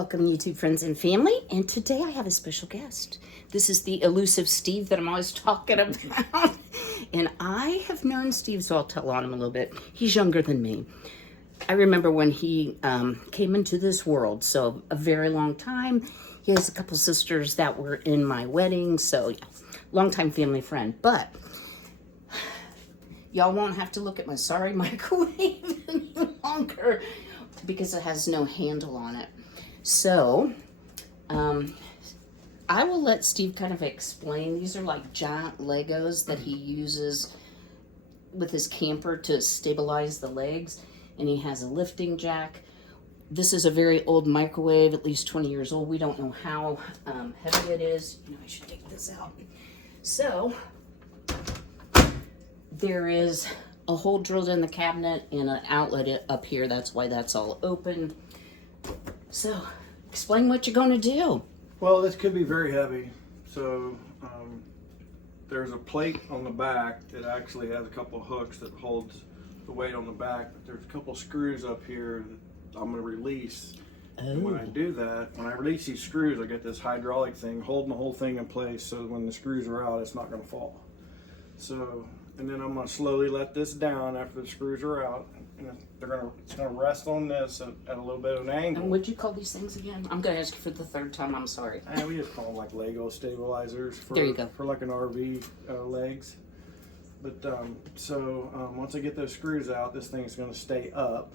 Welcome, YouTube friends and family, and today I have a special guest. This is the elusive Steve that I'm always talking about, and I have known Steve, so I'll tell on him a little bit. He's younger than me. I remember when he came into this world, so a very long time. He has a couple sisters that were in my wedding, so yeah, longtime family friend. But y'all won't have to look at my sorry microwave any longer because it has no handle on it. So, I will let Steve kind of explain. These are like giant Legos that he uses with his camper to stabilize the legs. And he has a lifting jack. This is a very old microwave, at least 20 years old. We don't know how heavy it is. You know, I should take this out. So, there is a hole drilled in the cabinet and an outlet up here. That's why that's all open. So, explain what you're going to do. Well, this could be very heavy. So, there's a plate on the back that actually has a couple of hooks that holds the weight on the back. But there's a couple of screws up here that I'm going to release. Oh. And when I do that, when I release these screws, I get this hydraulic thing holding the whole thing in place so when the screws are out, it's not going to fall. So, and then I'm going to slowly let this down after the screws are out. And it's going to rest on this at a little bit of an angle. And what'd you call these things again? I'm going to ask you for the third time. I'm sorry. We just call them like Lego stabilizers for, there you go. For like an RV legs. But once I get those screws out, this thing's going to stay up.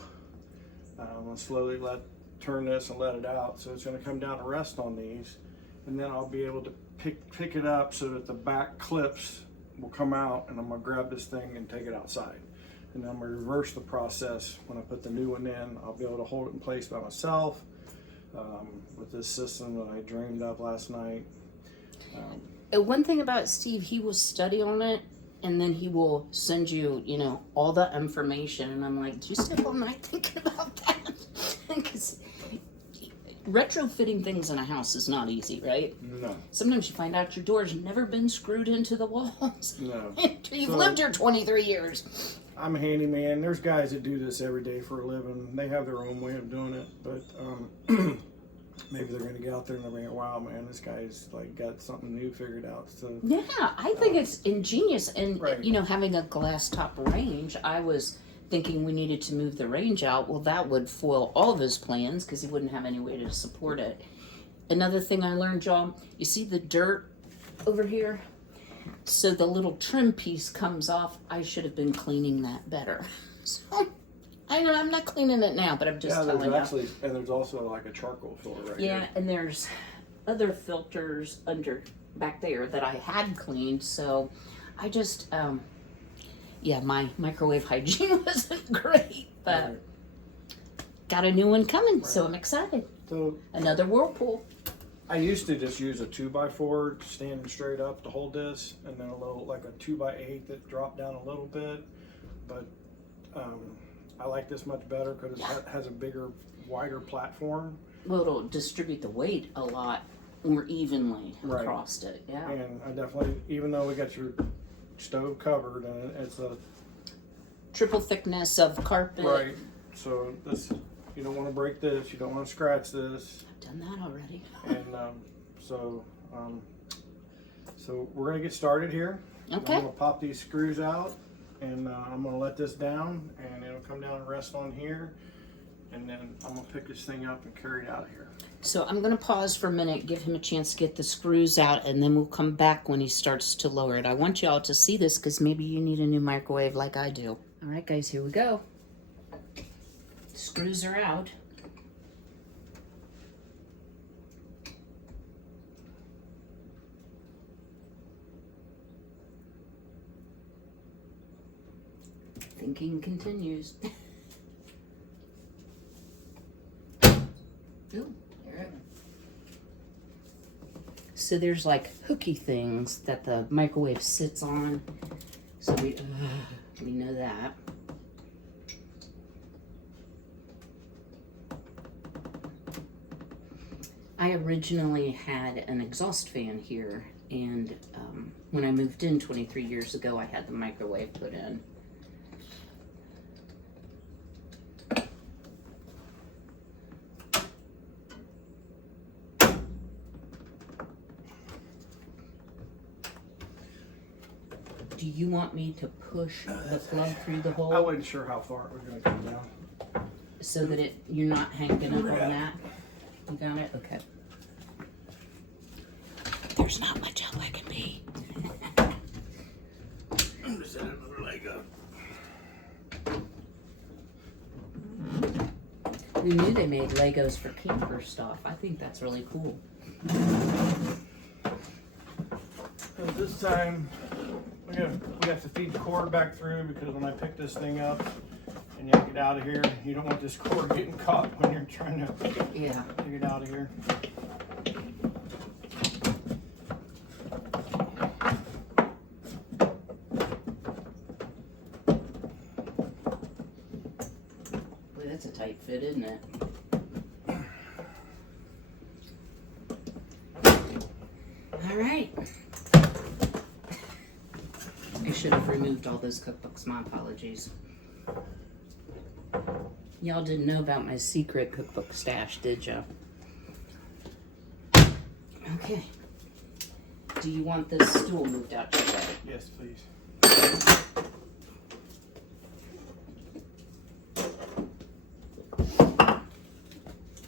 I'm going to slowly turn this and let it out. So it's going to come down to rest on these. And then I'll be able to pick it up so that the back clips will come out, and I'm going to grab this thing and take it outside. And then I'm going to reverse the process. When I put the new one in, I'll be able to hold it in place by myself with this system that I dreamed up last night. One thing about Steve, he will study on it, and then he will send you, all the information. And I'm like, did you stay up all night thinking about that? Because retrofitting things in a house is not easy, right? No. Sometimes you find out your door's never been screwed into the walls. No. You've lived here 23 years. I'm a handyman. There's guys that do this every day for a living. They have their own way of doing it, but maybe they're going to get out there and they're going to go, wow, man, this guy's like got something new figured out. So yeah, I think it's ingenious. And, right. Having a glass top range, I was thinking we needed to move the range out. Well, that would foil all of his plans because he wouldn't have any way to support it. Another thing I learned, y'all, you see the dirt over here? So the little trim piece comes off. I should have been cleaning that better. So I'm not cleaning it now, but I'm just telling you. And there's also like a charcoal filter right here. here. And there's other filters back there that I had cleaned. So I just, my microwave hygiene wasn't great, but got a new one coming, so I'm excited. So another Whirlpool. I used to just use a 2x4 standing straight up to hold this, and then a little like a 2x8 that dropped down a little bit. But I like this much better because it has a bigger, wider platform. Well, it'll distribute the weight a lot more evenly across it. Yeah. And I definitely, even though we got your stove covered and it's a triple thickness of carpet. Right. So this, you don't want to break this. You don't want to scratch this. I've done that already. And so we're gonna get started here. Okay. I'm gonna pop these screws out, and I'm gonna let this down, and it'll come down and rest on here. And then I'm gonna pick this thing up and carry it out of here. So I'm gonna pause for a minute, give him a chance to get the screws out, and then we'll come back when he starts to lower it. I want y'all to see this because maybe you need a new microwave like I do. All right, guys, here we go. Screws are out. Thinking continues. Ooh, there. So there's like hooky things that the microwave sits on. So we know that. I originally had an exhaust fan here, and when I moved in 23 years ago, I had the microwave put in. do you want me to push the plug through the hole? I wasn't sure how far it was going to come down. So that you're not hanging up on that? You got it? Okay. There's not much help I can be. I'm just setting another leg up. Who knew they made Legos for camper stuff? I think that's really cool. So this time we have to feed the cord back through, because when I pick this thing up and yank it out of here, you don't want this cord getting caught when you're trying to take it out of here. Boy, that's a tight fit, isn't it? All right. I should have removed all those cookbooks. My apologies. Y'all didn't know about my secret cookbook stash, did ya? Okay. Do you want this stool moved out your way? Yes, please.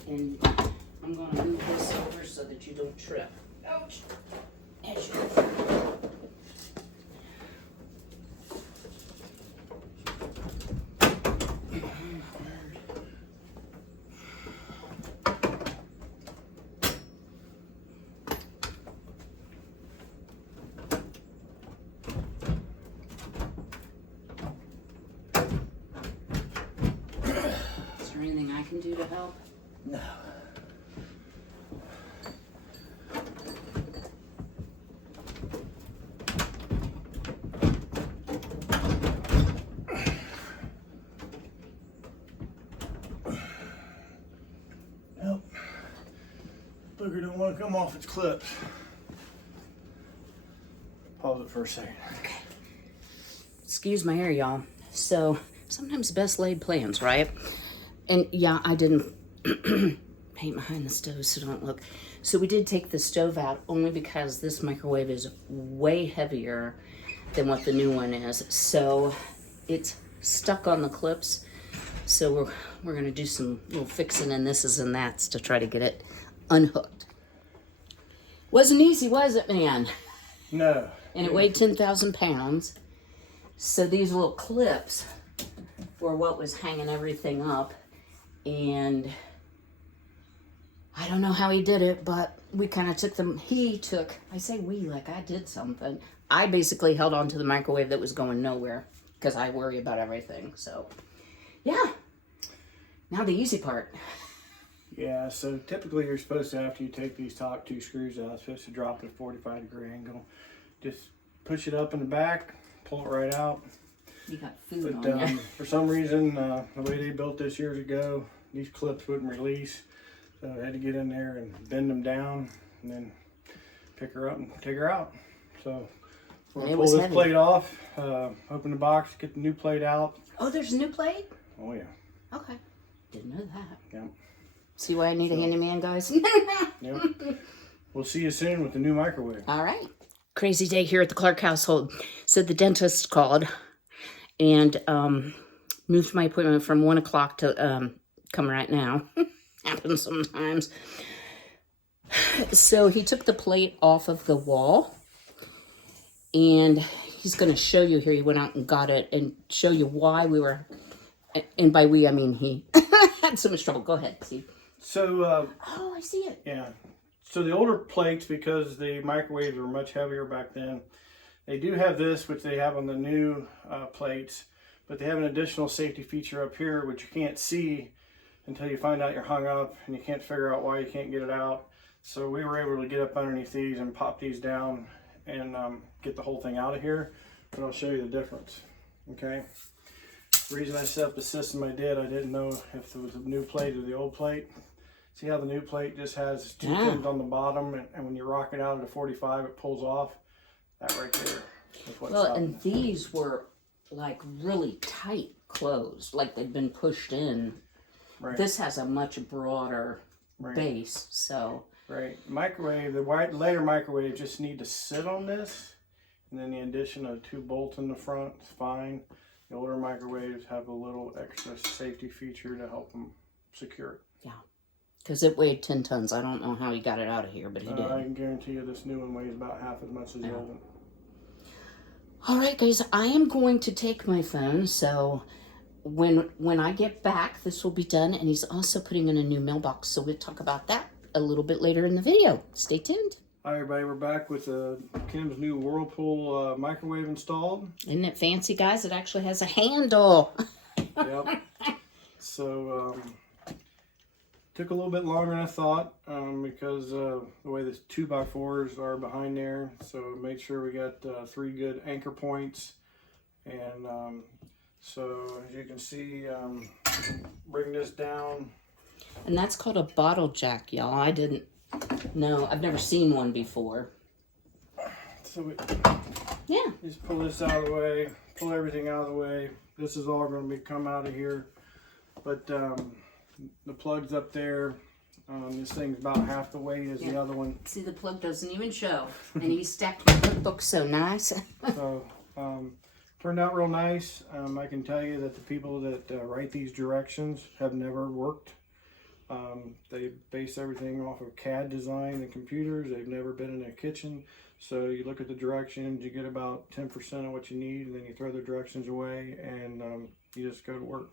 And I'm going to move this over so that you don't trip. Ouch! As you go through. Is there anything I can do to help? No. Nope. Booger don't want to come off its clips. Pause it for a second. Okay. Excuse my hair, y'all. So, sometimes best laid plans, right? And yeah, I didn't paint behind the stove, so don't look. So we did take the stove out only because this microwave is way heavier than what the new one is. So it's stuck on the clips. So we're gonna do some little fixing and thises and that's to try to get it unhooked. Wasn't easy, was it, man? No. And it weighed 10,000 pounds. So these little clips were what was hanging everything up. And I don't know how he did it, but we kind of took them. I say we like I did something. I basically held on to the microwave that was going nowhere because I worry about everything. So, yeah. Now the easy part. Yeah, so typically you're supposed to, after you take these top two screws out, supposed to drop at a 45-degree angle. Just push it up in the back, pull it right out. You got food But on you. for some reason, the way they built this years ago, these clips wouldn't release. So I had to get in there and bend them down and then pick her up and take her out. So we're going to pull this plate off, open the box, get the new plate out. Oh, there's a new plate? Oh, yeah. Okay. Didn't know that. Yep. See why I need a handyman, guys? Yep. We'll see you soon with the new microwave. All right. Crazy day here at the Clark household. So the dentist called and moved my appointment from 1 o'clock to come right now. Happens sometimes. So he took the plate off of the wall and he's going to show you here. He went out and got it and show you why we were, and by we I mean he had so much trouble. Go ahead, Steve. So, oh, I see it. Yeah. So the older plates, because the microwaves were much heavier back then, they do have this, which they have on the new plates, but they have an additional safety feature up here, which you can't see until you find out you're hung up and you can't figure out why you can't get it out. So we were able to get up underneath these and pop these down and get the whole thing out of here, but I'll show you the difference, okay? The reason I set up the system I didn't know if it was a new plate or the old plate. See how the new plate just has two pins on the bottom, and when you rock it out at a 45, it pulls off? That right there. Well, and these were like really tight closed, like they'd been pushed in. Right. This has a much broader base, so. Right. Microwave, the later microwave just need to sit on this, And then the addition of 2 bolts in the front is fine. The older microwaves have a little extra safety feature to help them secure it. Yeah, because it weighed 10 tons. I don't know how he got it out of here, but he did. I can guarantee you this new one weighs about half as much as the old one. All right, guys, I am going to take my phone, so when I get back, this will be done, and he's also putting in a new mailbox, so we'll talk about that a little bit later in the video. Stay tuned. Hi everybody, we're back with Kym's new Whirlpool microwave installed. Isn't it fancy, guys? It actually has a handle. Yep. So, took a little bit longer than I thought because the way the 2x4s are behind there. So make sure we got 3 good anchor points. And so as you can see, bring this down. And that's called a bottle jack, y'all. I didn't know. I've never seen one before. So we Yeah. just pull this out of the way, pull everything out of the way. This is all going to come out of here. But the plug's up there. This thing's about half the weight as the other one. See, the plug doesn't even show. And he stacked my book so nice. So, turned out real nice. I can tell you that the people that write these directions have never worked. They base everything off of CAD design and computers. They've never been in a kitchen. So you look at the directions, you get about 10% of what you need, and then you throw the directions away, and you just go to work.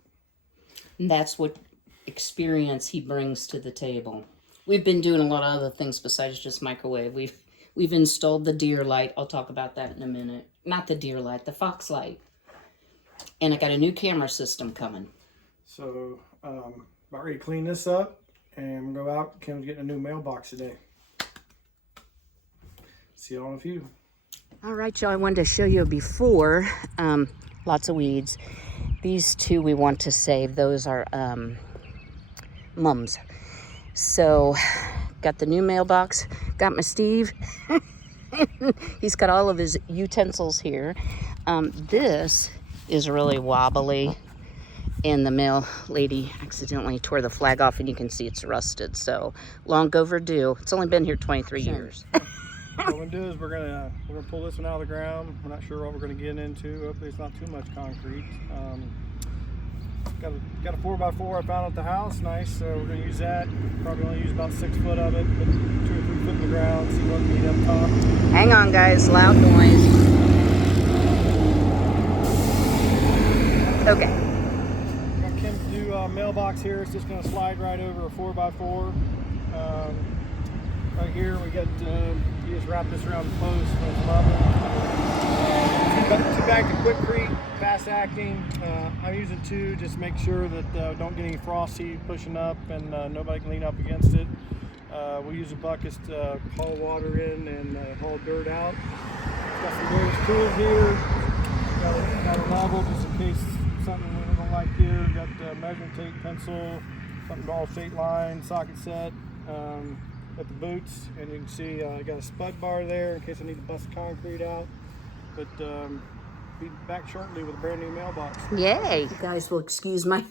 And that's what experience he brings to the table. We've been doing a lot of other things besides just microwave. We've installed the deer light. I'll talk about that in a minute. Not the deer light, the fox light. And I got a new camera system coming. So about ready to clean this up and go out. Kym's getting a new mailbox today. See y'all in a few. All right, y'all, I wanted to show you before. Lots of weeds. These 2 we want to save. Those are mums. So, got the new mailbox. Got my Steve. He's got all of his utensils here. This is really wobbly. And the mail lady accidentally tore the flag off, and you can see it's rusted. So, long overdue. It's only been here 23 years. What we're gonna do is we're gonna pull this one out of the ground. We're not sure what we're gonna get into. Hopefully it's not too much concrete. Got a 4x4 I found at the house. Nice. So we're gonna use that. Probably only use about 6 foot of it. Put 2 or 3 foot in the ground. See what we need up top. Hang on, guys. Loud noise. Okay. Got Kym's new mailbox here. It's just gonna slide right over a 4x4. Right here we got, you just wrap this around the post so it's level. 2 back to quickcrete, fast acting. I'm using 2 just to make sure that don't get any frost heat pushing up and nobody can lean up against it. We use a bucket to haul water in and haul dirt out. Got some various tools here. Got a level just in case something we don't like here. Got measuring tape, pencil, something to draw a straight line, socket set. Got the boots, and you can see I got a spud bar there in case I need to bust the concrete out. But be back shortly with a brand new mailbox. Yay! You guys will excuse my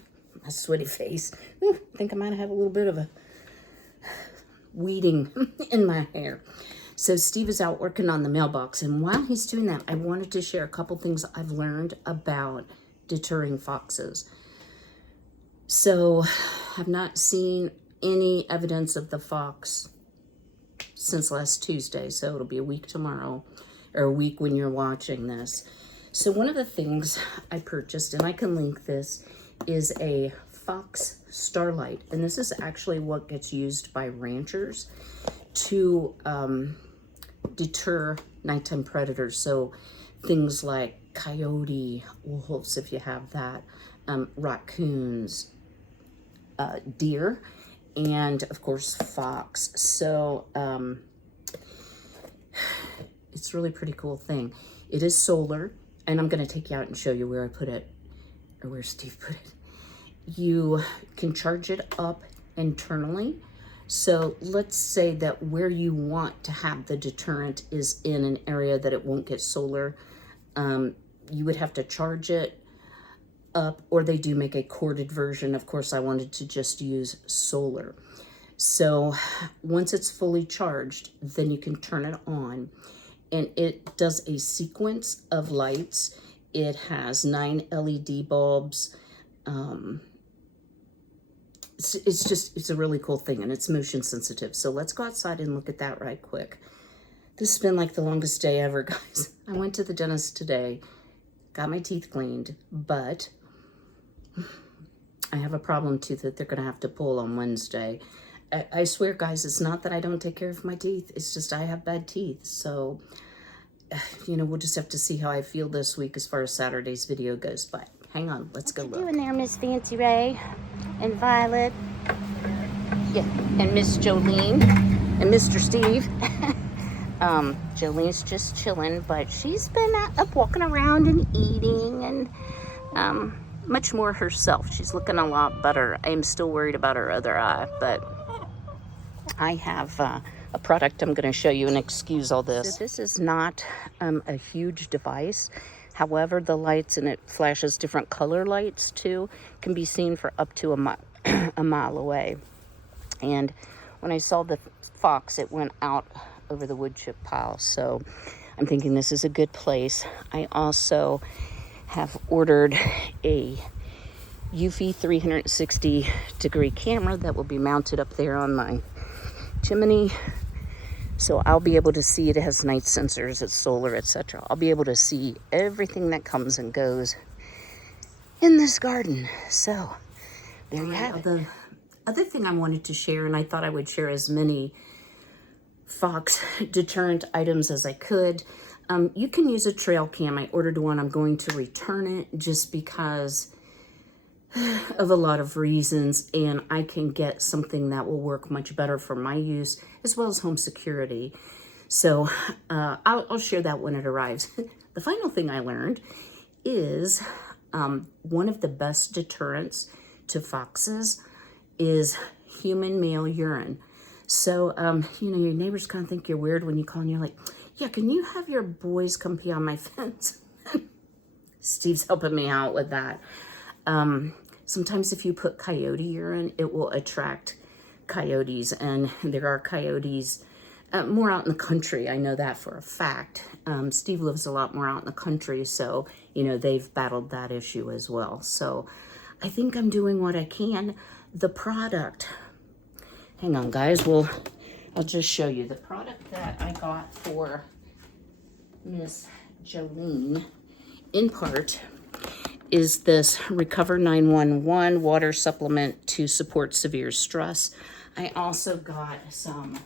sweaty face. Ooh, I think I might have a little bit of a weeding in my hair. So Steve is out working on the mailbox, and while he's doing that, I wanted to share a couple things I've learned about deterring foxes. So I've not seen any evidence of the fox since last Tuesday, so it'll be a week tomorrow, or a week when you're watching this. So one of the things I purchased, and I can link this, is a fox starlight, and this is actually what gets used by ranchers to deter nighttime predators. So things like coyote, wolves, if you have that, raccoons, deer, and of course fox. So it's really pretty cool thing. It is solar, and I'm going to take you out and show you where I put it, or where Steve put it. You can charge it up internally. So let's say that where you want to have the deterrent is in an area that it won't get solar. You would have to charge it up, or they do make a corded version. Of course, I wanted to just use solar. So once it's fully charged, then you can turn it on, and it does a sequence of lights. It has 9 LED bulbs. It's a really cool thing, and it's motion sensitive. So let's go outside and look at that right quick. This has been like the longest day ever, guys. I went to the dentist today, got my teeth cleaned, but I have a problem tooth that they're gonna have to pull on Wednesday. I swear, guys, it's not that I don't take care of my teeth. It's just I have bad teeth. So, you know, we'll just have to see how I feel this week as far as Saturday's video goes. But hang on, let's go look. What you doing there, Miss Fancy Ray and Violet? Yeah, and Miss Jolene and Mr. Steve. Jolene's just chilling, but she's been up walking around and eating and much more herself. She's looking a lot better. I am still worried about her other eye, but I have a product I'm going to show you, and excuse all this. So this is not a huge device. However, the lights, and it flashes different color lights too, can be seen for up to a mile away. And when I saw the fox, it went out over the wood chip pile. So I'm thinking this is a good place. I also have ordered a Eufy 360 degree camera that will be mounted up there on my chimney. So I'll be able to see it. It has night sensors, it's solar, etc. I'll be able to see everything that comes and goes in this garden. So there you have it. The other thing I wanted to share, and I thought I would share as many fox deterrent items as I could. You can use a trail cam. I ordered one. I'm going to return it just because of a lot of reasons, and I can get something that will work much better for my use as well as home security. So I'll share that when it arrives. The final thing I learned is one of the best deterrents to foxes is human male urine. So, you know, your neighbors kind of think you're weird when you call and you're like, yeah, can you have your boys come pee on my fence? Steve's helping me out with that. Sometimes if you put coyote urine, it will attract coyotes, and there are coyotes more out in the country. I know that for a fact. Steve lives a lot more out in the country, so, you know, they've battled that issue as well. So I think I'm doing what I can. The product, hang on, guys. I'll just show you. The product that I got for Miss Jolene, in part, is this Recover 911 water supplement to support severe stress. I also got some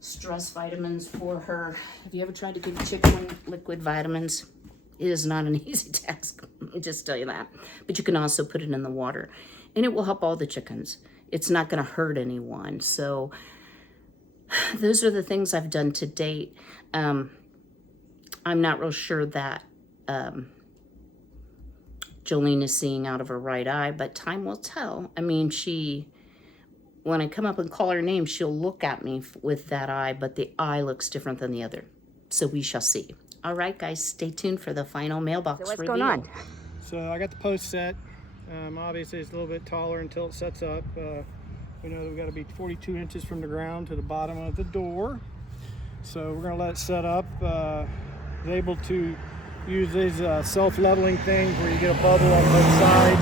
stress vitamins for her. Have you ever tried to give a chicken liquid vitamins? It is not an easy task, let me just tell you that. But you can also put it in the water, and it will help all the chickens. It's not going to hurt anyone. So those are the things I've done to date. I'm not real sure that Jolene is seeing out of her right eye, but time will tell. I mean, when I come up and call her name, she'll look at me with that eye, but the eye looks different than the other. So we shall see. All right, guys, stay tuned for the final mailbox review. What's going on? So I got the post set. Obviously, it's a little bit taller until it sets up. We know that we've got to be 42 inches from the ground to the bottom of the door. So we're going to let it set up. It's able to use these self-leveling things where you get a bubble on both sides,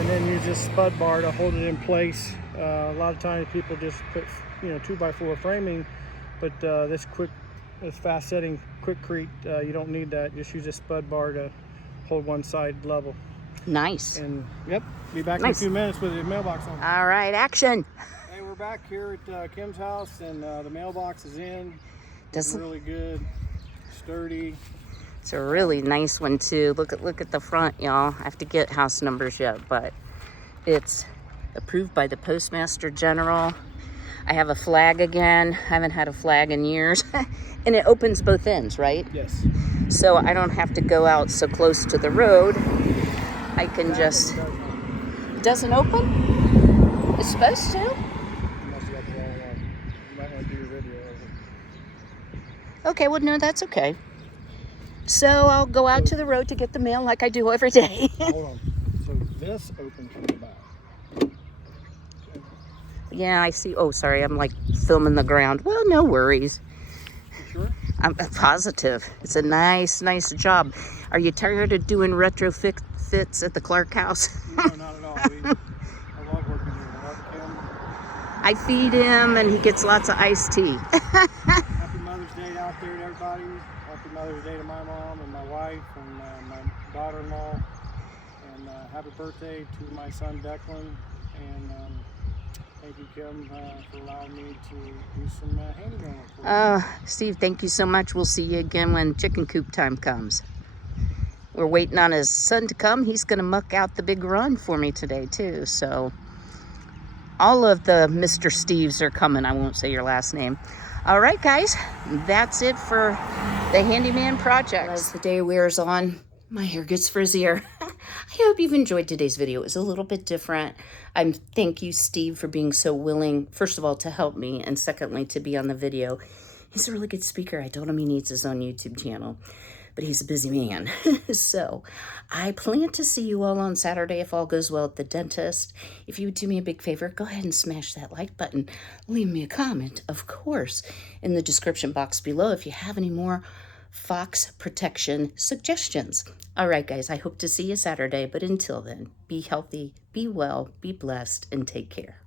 and then use this spud bar to hold it in place. A lot of times people just put 2x4 framing, but this fast setting quickcrete, you don't need that. Just use a spud bar to hold one side level. Nice. And yep, be back in a few minutes with the mailbox on. All right, action. Hey, we're back here at Kym's house, and the mailbox is in. It's really good, sturdy. It's a really nice one too. Look at the front, y'all. I have to get house numbers yet, but it's approved by the Postmaster General. I have a flag again. I haven't had a flag in years. And it opens both ends, right? Yes. So I don't have to go out so close to the road. I can just... It doesn't open? It's supposed to? You must have got the wrong one. You might want to do your video of it. Okay, well, no, that's okay. So I'll go out to the road to get the mail like I do every day. Hold on. So this opens from the back. Okay. Yeah, I see. Oh, sorry, I'm like filming the ground. Well, no worries. You sure? I'm positive. It's a nice job. Are you tired of doing retrofits at the Clark house? No, not at all. I love working here. I love Kym. I feed him and he gets lots of iced tea. Happy Mother's Day out there to everybody. Happy Mother's Day to my mom and my wife and my daughter-in-law. And happy birthday to my son Declan. And thank you, Kym, for allowing me to do some handyman work. Steve, thank you so much. We'll see you again when chicken coop time comes. We're waiting on his son to come. He's going to muck out the big run for me today, too. So all of the Mr. Steves are coming. I won't say your last name. All right, guys, that's it for the handyman project. As the day wears on, my hair gets frizzier. I hope you've enjoyed today's video. It was a little bit different. Thank you, Steve, for being so willing, first of all, to help me, and secondly, to be on the video. He's a really good speaker. I told him he needs his own YouTube channel, but he's a busy man. So I plan to see you all on Saturday if all goes well at the dentist. If you would do me a big favor, go ahead and smash that like button. Leave me a comment, of course, in the description box below if you have any more fox protection suggestions. All right, guys, I hope to see you Saturday, but until then, be healthy, be well, be blessed, and take care.